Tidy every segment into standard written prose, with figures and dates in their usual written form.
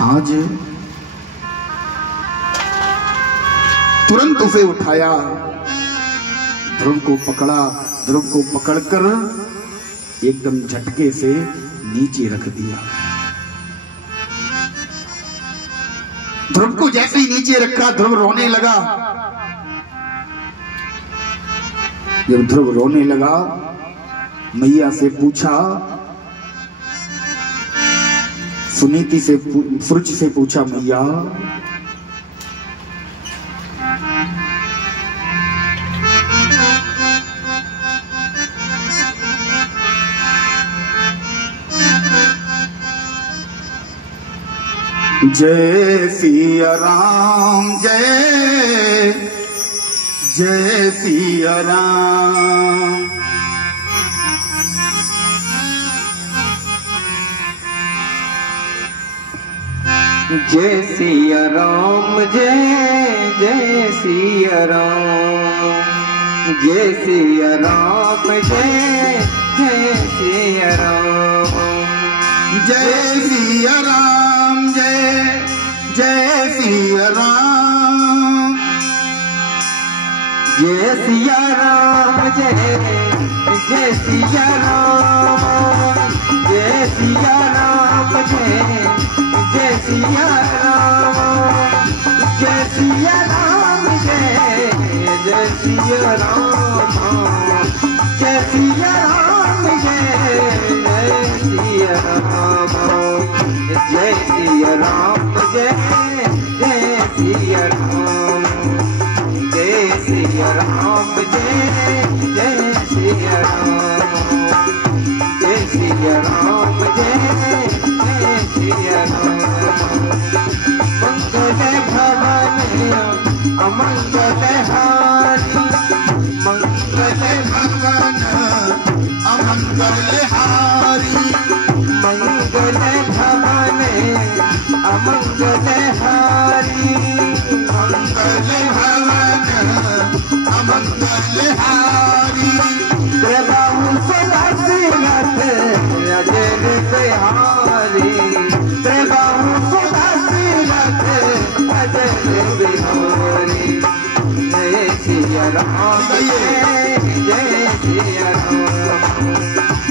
आज तुरंत उसे उठाया, ध्रुव को पकड़ा, ध्रुव को पकड़कर एकदम झटके से नीचे रख दिया। ध्रुव को जैसे ही नीचे रखा, ध्रुव रोने लगा। जब ध्रुव रोने लगा, मैया से पूछा, सुनीति से सुरुचि से पूछा, मैया जय सिया राम, जय जय सिया राम। जय सिया राम, जय जय सिया राम। जय सिया राम, जय जय सिया राम। जय सिया राम, जय जय सिया राम। जय सिया राम, जय जय सिया राम। जय सिया राम, जय जय सिया राम। जय सिया राम, जय जय सिया राम। जय सिया राम, जय जय सिया राम। जय सिया राम, जय जय सिया राम। जय सिया राम, जय जय सिया राम। जय सिया राम, जय जय सिया राम। मंगल भवन अमंगल हारी। मंगल भवन अमंगल हारी। मंगल भवन अमंगल हारी। मंगल भवन अमंगल हारी। प्रभु से दशरथ अजर बिहारी। प्रभु से दशरथ अजर बिहारी। जय सिया राम, जय जय सिया राम।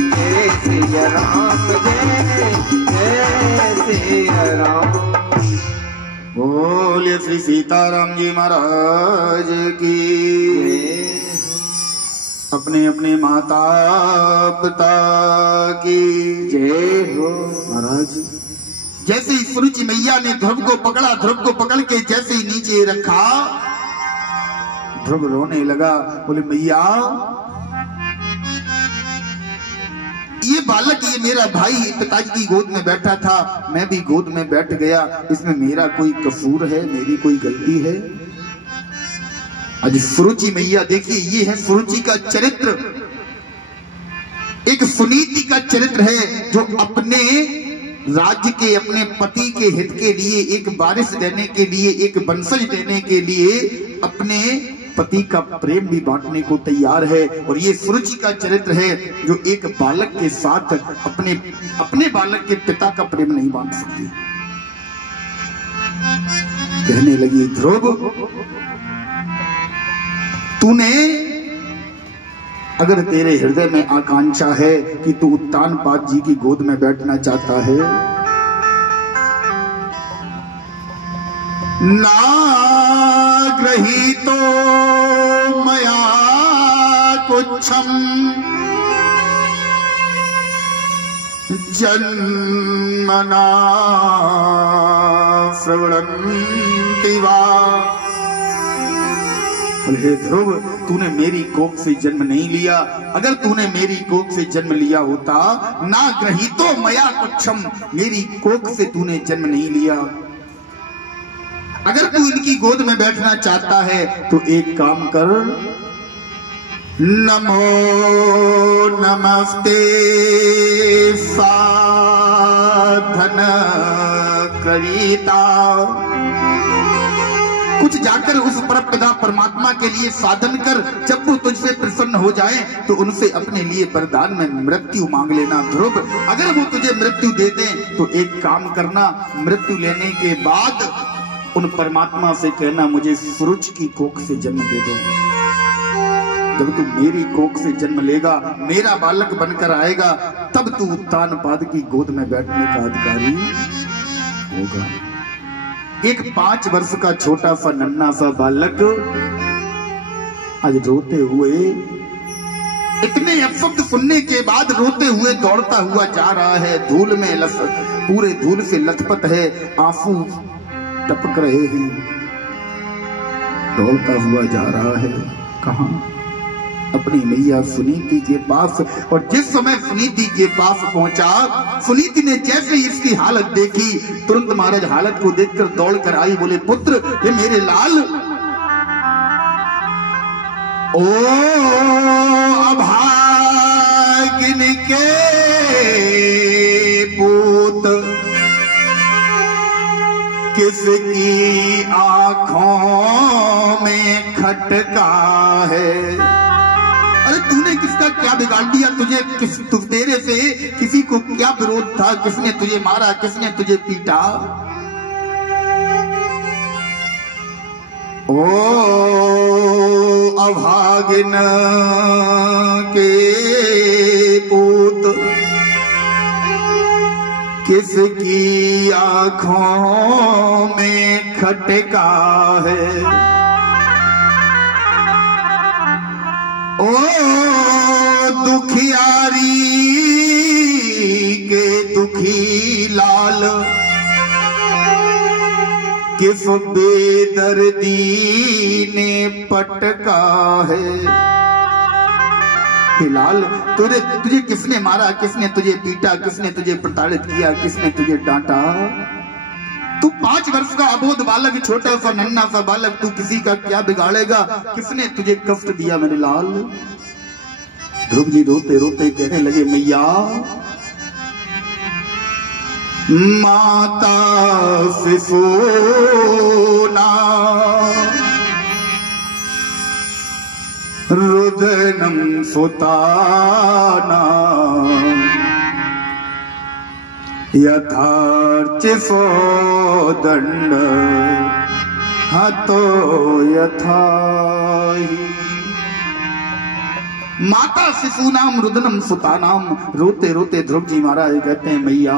जय सिया राम, जय जय सिया राम। बोलिए श्री सीताराम जी महाराज की। अपने अपने माता पिता की जय हो। महाराज जैसे ही सुरुचि मैया ने ध्रुव को पकड़ा, ध्रुव को पकड़ के जैसे ही नीचे रखा, ध्रुव रोने लगा। बोले मैया ये बालक, ये मेरा भाई पिताजी की गोद में बैठा था, मैं भी गोद में बैठ गया, इसमें मेरा कोई कसूर है, मेरी कोई गलती है? आज सुरुचि मैया देखिए, ये है सुरुचि का चरित्र। एक सुनीति का चरित्र है जो अपने राज्य के, अपने पति के हित के लिए, एक वारिस देने के लिए, एक वंशज देने के लिए अपने पति का प्रेम भी बांटने को तैयार है। और ये सुरुचि का चरित्र है जो एक बालक के साथ अपने बालक के पिता का प्रेम नहीं बांट सकती। कहने लगी, ध्रुव तूने, अगर तेरे हृदय में आकांक्षा है कि तू उत्तानपाद जी की गोद में बैठना चाहता है, नाग्रहीतो मया कुच्छम जन्मना श्रवणन्ति वा। हे ध्रुव, तूने मेरी कोख से जन्म नहीं लिया। अगर तूने मेरी कोख से जन्म लिया होता, ना ग्रहीतो मया कुच्छम, मेरी कोख से तूने जन्म नहीं लिया। अगर तू इनकी गोद में बैठना चाहता है तो एक काम कर, नमो नमस्ते साधन करीता। कुछ जाकर उस परमपिता परमात्मा के लिए साधन कर। जब वो तुझसे प्रसन्न हो जाए तो उनसे अपने लिए वरदान में मृत्यु मांग लेना। ध्रुव, अगर वो तुझे मृत्यु दे दें तो एक काम करना, मृत्यु लेने के बाद उन परमात्मा से कहना मुझे सूरज की कोख से जन्म दे दो। जब तू मेरी कोख से जन्म लेगा, मेरा बालक बनकर आएगा, तब तू उत्तानपाद की गोद में बैठने का अधिकारी होगा। एक 5 वर्ष का छोटा सा नन्हा सा बालक आज रोते हुए, इतने अपशब्द सुनने के बाद रोते हुए दौड़ता हुआ जा रहा है। धूल में पूरे धूल से लथपथ है, आंसू टपक रहे हैं, दौड़ता हुआ जा रहा है। कहां? अपनी मैया सुनीति के पास। और जिस समय सुनीति के पास पहुंचा, सुनीति ने जैसे ही इसकी हालत देखी, तुरंत महाराज हालत को देखकर दौड़ कर आई, बोले पुत्र ये मेरे लाल, ओ अभागिन के पूत, किसकी आंखों में खटका है। अरे तूने किसका क्या बिगाड़ दिया? तेरे से किसी को क्या विरोध था? किसने तुझे मारा? किसने तुझे पीटा? ओ अभागिन के पूत, किसकी आंखों में खटका है। ओ दुखियारी के दुखी लाल, किस बेदर्दी ने पटका है। लाल, तुझे किसने मारा? किसने तुझे पीटा? किसने तुझे प्रताड़ित किया? किसने तुझे डांटा? तू 5 वर्ष का अबोध बालक, छोटा सा नन्हा सा बालक, तू किसी का क्या बिगाड़ेगा? किसने तुझे कष्ट दिया मेरे लाल? ध्रुव जी रोते रोते कहने लगे, मैया, माता से सोना रुदनम सुताना, यथार्चिफो दंड हतो यथाहि। माता शिशुनाम रुदनम सुतानाम। रोते रोते ध्रुव जी महाराज कहते हैं, मैया,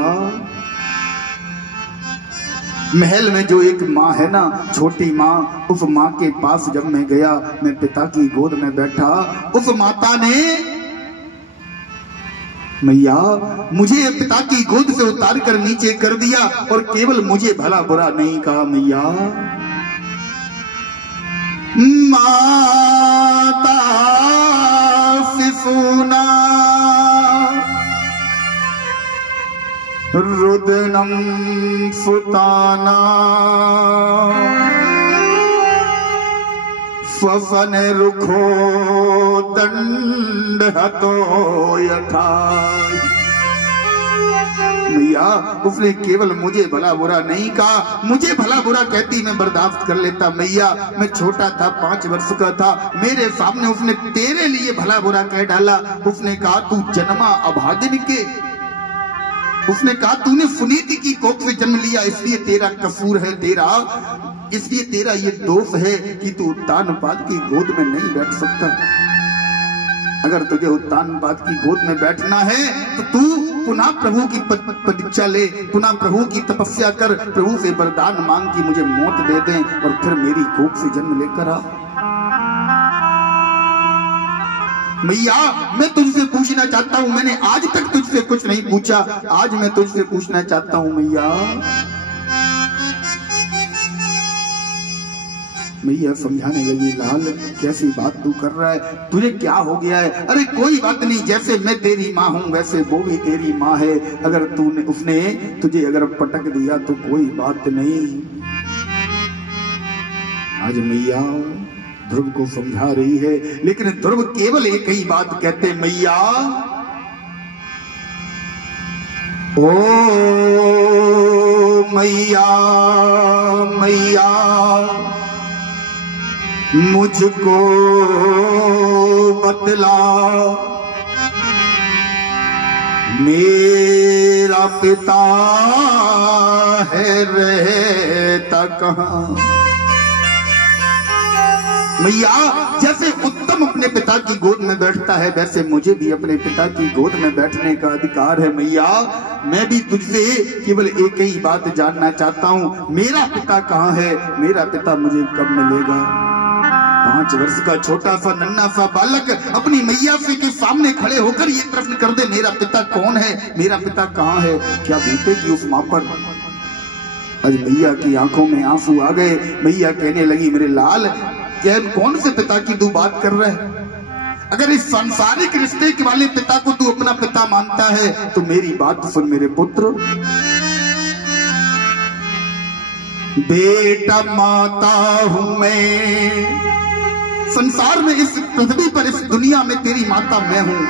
महल में जो एक माँ है ना, छोटी माँ, उस माँ के पास जब मैं गया, मैं पिता की गोद में बैठा, उस माता ने मैया मुझे पिता की गोद से उतार कर नीचे कर दिया और केवल मुझे भला बुरा नहीं कहा। मैया, माता शिशुना रुदनम सुताना, स्वसन रुखो दंड हतो यथा। मैया, उसने केवल मुझे भला बुरा नहीं कहा। मुझे भला बुरा कहती मैं बर्दाश्त कर लेता। मैया, मैं छोटा था, 5 वर्ष का था, मेरे सामने उसने तेरे लिए भला बुरा कह डाला। उसने कहा तू जन्मा अभागिन के, उसने कहा तूने सुनीति की कोख से जन्म लिया, इसलिए तेरा कसूर है, इसलिए तेरा ये दोष है कि तू उत्तानपाद की गोद में नहीं बैठ सकता। अगर तुझे उत्तानपाद की गोद में बैठना है तो तू पुनः प्रभु की प्रतीक्षा ले, पुनः प्रभु की तपस्या कर, प्रभु से वरदान मांग कि मुझे मौत दे दें और फिर मेरी कोख से जन्म लेकर आ। मैया, मैं तुझसे पूछना चाहता हूं, मैंने आज तक तुझसे कुछ नहीं पूछा, आज मैं तुझसे पूछना चाहता हूं। मैया समझाने लगी, लाल कैसी बात तू कर रहा है, तुझे क्या हो गया है? अरे कोई बात नहीं, जैसे मैं तेरी माँ हूँ वैसे वो भी तेरी माँ है। अगर उसने तुझे अगर पटक दिया तो कोई बात नहीं। आज मैया ध्रुव को समझा रही है, लेकिन ध्रुव केवल एक ही बात कहते, मैया, ओ मैया, मैया, मुझको बतला मेरा पिता है रहता कहाँ। मैया जैसे उत्तम अपने पिता की गोद में बैठता है, वैसे मुझे भी अपने पिता की गोद में बैठने का अधिकार है। मैया मैं भी तुझसे केवल एक ही बात जानना चाहता हूँ, मेरा पिता कहाँ है, मेरा पिता मुझे कब मिलेगा। 5 वर्ष का छोटा सा नन्हा सा बालक अपनी मैया से के सामने खड़े होकर ये प्रश्न कर दे, मेरा पिता कौन है, मेरा पिता कहाँ है। क्या बीतेगी उस माँ पर। आज मैया की आंखों में आंसू आ गए। मैया कहने लगी, मेरे लाल क्या कौन से पिता की तू बात कर रहा है। अगर इस सांसारिक रिश्ते के वाले पिता को तू अपना पिता मानता है तो मेरी बात सुन मेरे पुत्र। बेटा माता हूं मैं, संसार में इस पृथ्वी पर इस दुनिया में तेरी माता मैं हूं।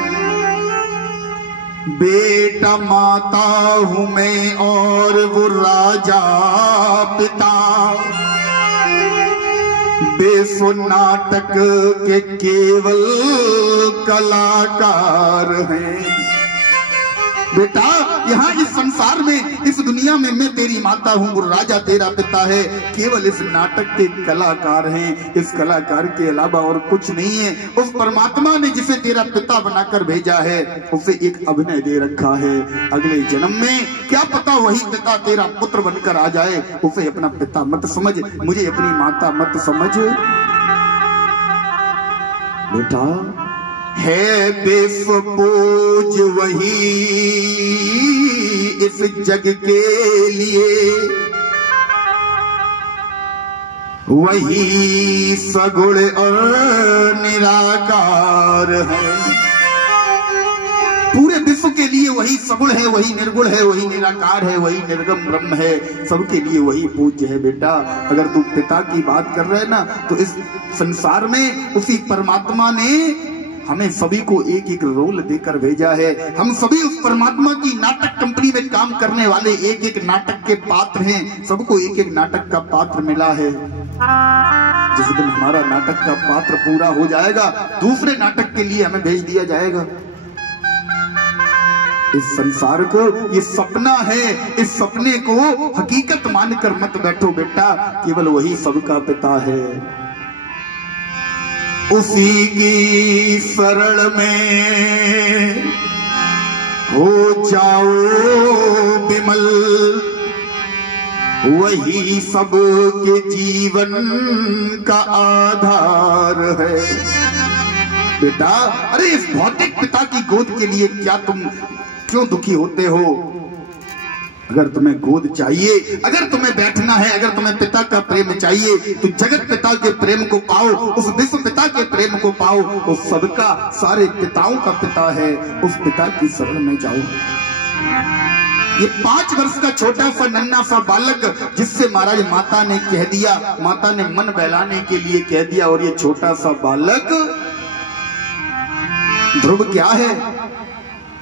बेटा माता हूं मैं और वो राजा पिता बेसो नाटक के केवल कलाकार हैं। बेटा यहाँ इस संसार में इस दुनिया में मैं तेरी माता हूँ, वो राजा तेरा पिता है, केवल इस नाटक के कलाकार हैं। इस कलाकार के अलावा और कुछ नहीं है। उस परमात्मा ने जिसे तेरा पिता बनाकर भेजा है उसे एक अभिनय दे रखा है। अगले जन्म में क्या पता वही पिता तेरा पुत्र बनकर आ जाए। उसे अपना पिता मत समझ, मुझे अपनी माता मत समझ। बेटा है बेसपोज वही इस जग के लिए, वही सगुण और निराकार है। पूरे विश्व के लिए वही सगुण है, वही निर्गुण है, वही निराकार है, वही निर्गम ब्रह्म है, सबके लिए वही पूज्य है। बेटा अगर तू पिता की बात कर रहे ना तो इस संसार में उसी परमात्मा ने हमें सभी को एक एक रोल देकर भेजा है। हम सभी उस परमात्मा की नाटक कंपनी में काम करने वाले एक एक नाटक के पात्र हैं। सबको एक एक नाटक का पात्र मिला है। जिस दिन हमारा नाटक का पात्र पूरा हो जाएगा दूसरे नाटक के लिए हमें भेज दिया जाएगा। इस संसार को ये सपना है, इस सपने को हकीकत मानकर मत बैठो बेटा, केवल वही सबका पिता है। उसी की शरण में हो जाओ विमल, वही सबके जीवन का आधार है। बेटा अरे इस भौतिक पिता की गोद के लिए क्या तुम क्यों दुखी होते हो। अगर तुम्हें गोद चाहिए, अगर तुम्हें बैठना है, अगर तुम्हें पिता का प्रेम चाहिए तो जगत पिता के प्रेम को पाओ, उस विश्व पिता के प्रेम को पाओ। वो सबका सारे पिताओं का पिता है, उस पिता की शरण में जाओ। ये 5 वर्ष का छोटा सा नन्हा सा बालक जिससे महाराज माता ने कह दिया, माता ने मन बहलाने के लिए कह दिया, और ये छोटा सा बालक ध्रुव क्या है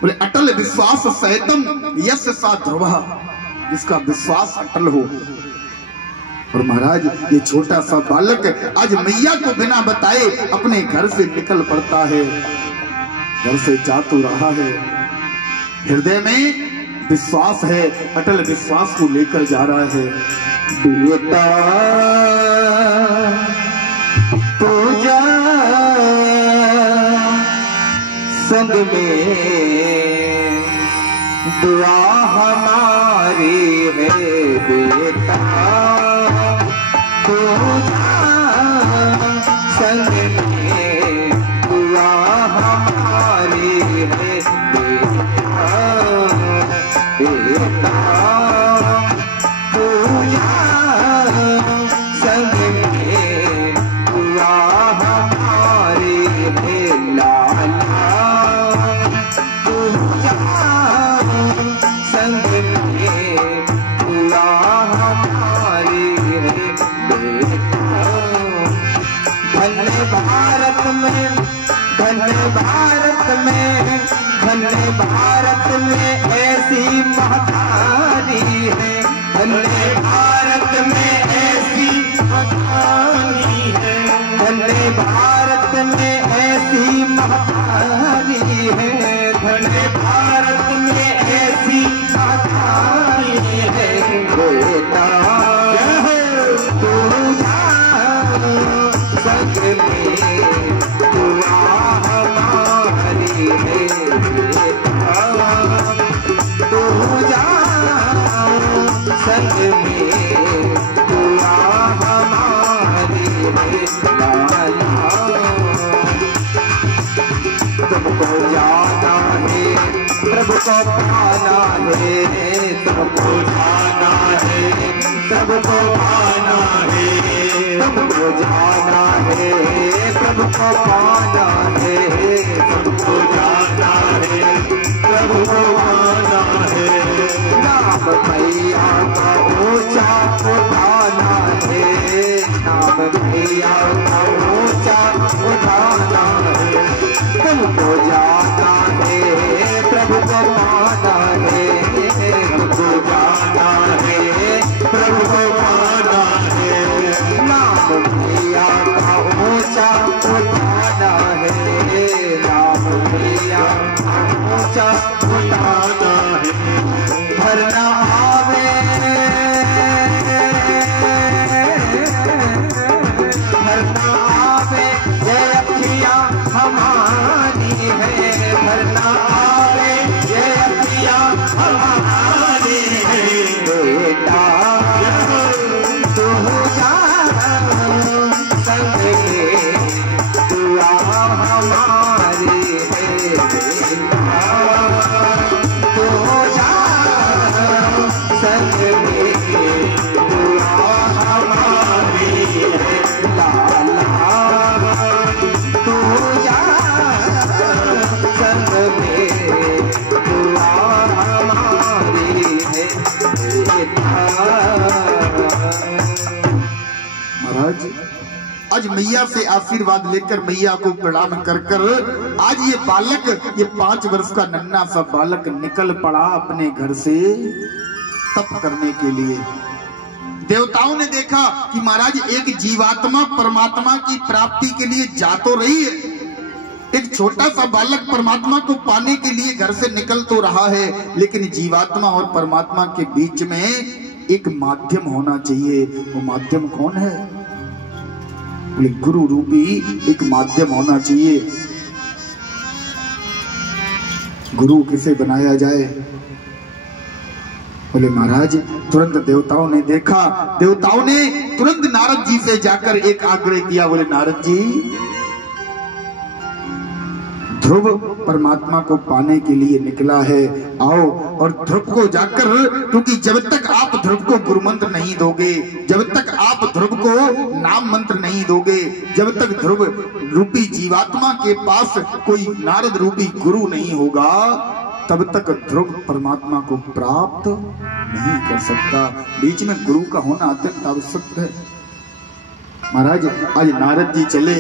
बोले अटल विश्वास सहितम यश सा ध्रुव, जिसका विश्वास अटल हो। और महाराज ये छोटा सा बालक आज मैया को बिना बताए अपने घर से निकल पड़ता है, घर से जा तो रहा है, हृदय में विश्वास है, अटल विश्वास को लेकर जा रहा है। बेटा पूजा संग में दुआ हमारी है, बेटा पूजा संग में दुआ हमारी है, बेटा पूजा संग में दुआ हमारी है, लाला भारत में ऐसी महतारी है, धन्य भारत में ऐसी महतारी है, है भारत में ऐसी गाथाएं हैं बेटा तू जा संग में दुआ हमारी है बेटा तू जा संग में दुआ हमारी है लाला तुमको जाना है प्रभु को पाना है तुमको जाना है प्रभु को पाना है तुमको जाना है प्रभु को पाना है तुमको जाना है प्रभु को पाना है नाम भैया का ऊंचा उठाना है नाम भैया का ऊंचा उठाना है तुमको जाना है प्रभु को पाना है तुमको जाना है प्रभु को पाना है नाम भैया का ऊंचा उठाना है नाम भैया का ऊंचा उठाना है भरना आवे भरना आवे ये अखियां हमारी है भरना आवे ये अखियां हमारी है बेटा तू जा संग के दुआ हमारी है बेटा तू जा संग में दुआ हमारी है लाला तू जा संग में दुआ हमारी है महाराज आज मैया से आशीर्वाद लेकर मैया को प्रणाम कर कर आज ये बालक ये 5 वर्ष का नन्हा सा बालक निकल पड़ा अपने घर से तप करने के लिए। देवताओं ने देखा कि महाराज एक जीवात्मा परमात्मा की प्राप्ति के लिए जा तो रही है, एक छोटा सा बालक परमात्मा को पाने के लिए घर से निकल तो रहा है, लेकिन जीवात्मा और परमात्मा के बीच में एक माध्यम होना चाहिए। वो माध्यम कौन है? बोले गुरु रूपी एक माध्यम होना चाहिए। गुरु किसे बनाया जाए? बोले महाराज तुरंत देवताओं ने देखा, देवताओं ने तुरंत नारद जी से जाकर एक आग्रह किया। बोले नारद जी ध्रुव परमात्मा को पाने के लिए निकला है, आओ और ध्रुव को जाकर, क्योंकि जब तक आप ध्रुव को गुरु मंत्र नहीं दोगे, जब तक आप ध्रुव को नाम मंत्र नहीं दोगे, जब तक ध्रुव रूपी जीवात्मा के पास कोई नारद रूपी गुरु नहीं होगा, तब तक ध्रुव परमात्मा को प्राप्त नहीं कर सकता। बीच में गुरु का होना अत्यंत आवश्यक है। महाराज आज नारद जी चले,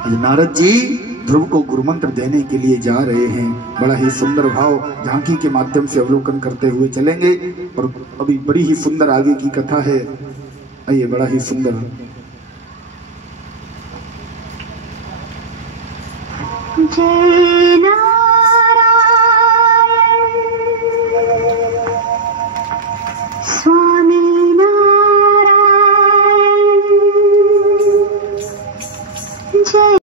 आज नारद जी ध्रुव को गुरु मंत्र देने के लिए जा रहे हैं। बड़ा ही सुंदर भाव झांकी के माध्यम से अवलोकन करते हुए चलेंगे और अभी बड़ी ही सुंदर आगे की कथा है। आइए, बड़ा ही सुंदर। जय